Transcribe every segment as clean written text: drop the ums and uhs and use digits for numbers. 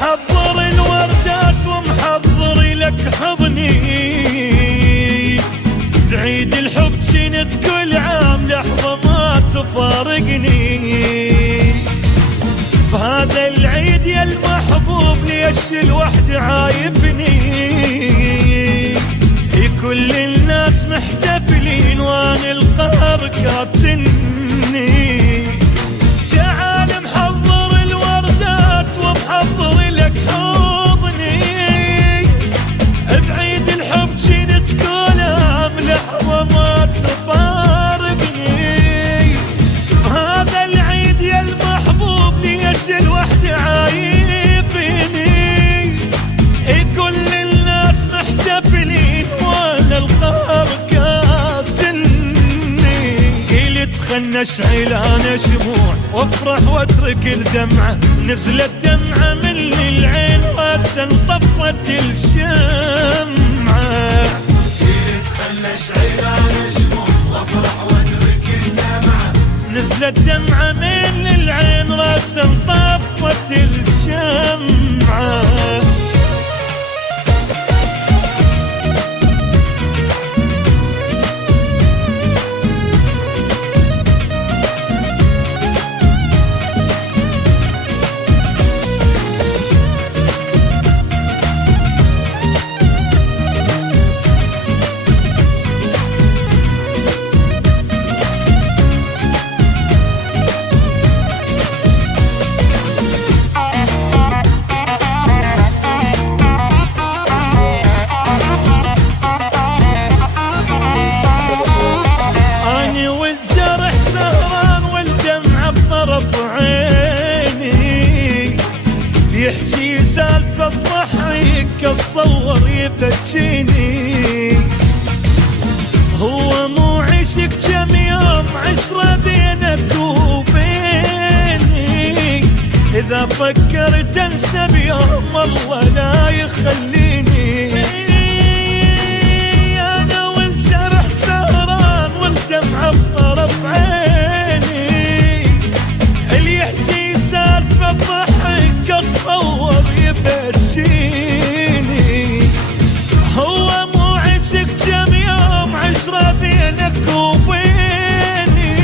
محضر الوردات ومحضر لك حضني، بعيد الحب جنت كل عام لحظة ما تفارقني. بهذا العيد يا المحبوب ليش الوحد عايفني؟ كل الناس محتفلين وانا القهر كاتني. تعال محضر الوردات ومحضر لك حضني، بعيد الحب جنت كلام لحظة ما تفارقني. هذا العيد يا المحبوب ليش الوحد عايفني؟ كل الناس محتفلين وانا القهر كاتني. قلت خلنا اشعل انا شموع وافرح واترك الدمعة، نزلت دمعة من العين راسا طفت الشمعة. قلت خلنا اشعل انا شموع وافرح واترك الدمعة، نزلت دمعة من العين راسا طفت الشمعة. يحكي سالفة الضحك اتصور يبكيني. هو مو عشق كم يوم عشرة بينك وبيني، إذا فكرت انسى بيوم الله لا يخليني. أنا والجرح سهران والدمعة بطرف عيني، اللي يحكي سالفة الضحك اتصور يبكيني. هو مو عشق كم يوم عشرة بينك وبيني،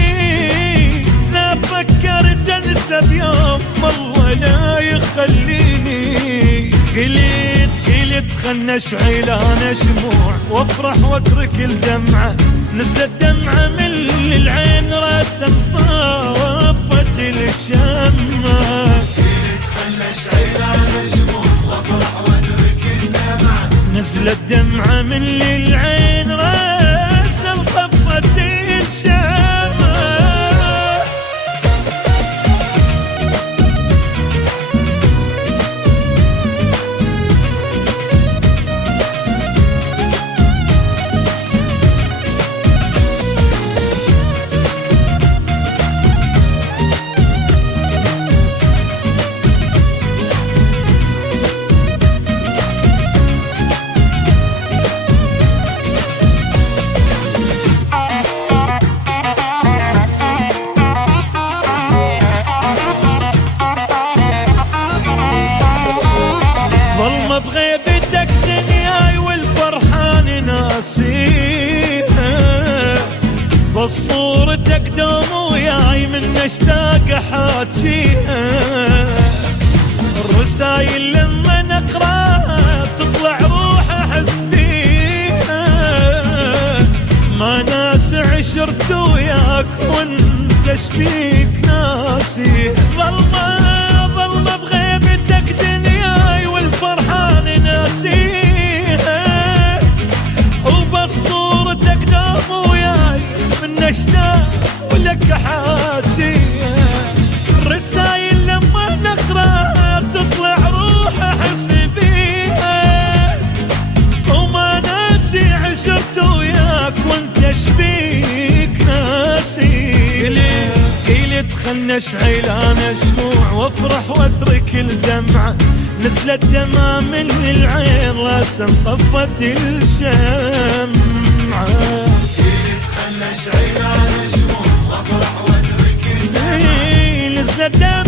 لا فكرت انسى بيوم الله لا يخليني. قلت خلنا اشعل انا شموع وافرح واترك الدمعة، نزلت دمعة من العين راسا طفت الشمعة. خلنا اشعل انا شموع وافرح واترك الدمعة، نزلت دمعة من العين راسا طفت الشمعة. ظلمة بغيبتك دنياي والفرحان ناسيها، بس صورتك دوم وياي من اشتاق احاكيها. الرسايل لما نقراها تطلع روح احس بيها، ما ناس عشرت وياك وانت شبيك ناسي. ظلمة بغيبتك دنياي والفرحان ناسيها، وبس صورتك دوم وياي من اشتاق ولك حاجيها. الرسايل لما نقراها تطلع روح احس بيها، وما ناسي عشرت وياك وانت شبيك ناسي. قلت تخنش عيلان شموع وافرح واترك الدمعة نزلت دمع من العين راسا طفت الشمعة تخلش عيلان شموع وافرح واترك الدمعة نزلت دمع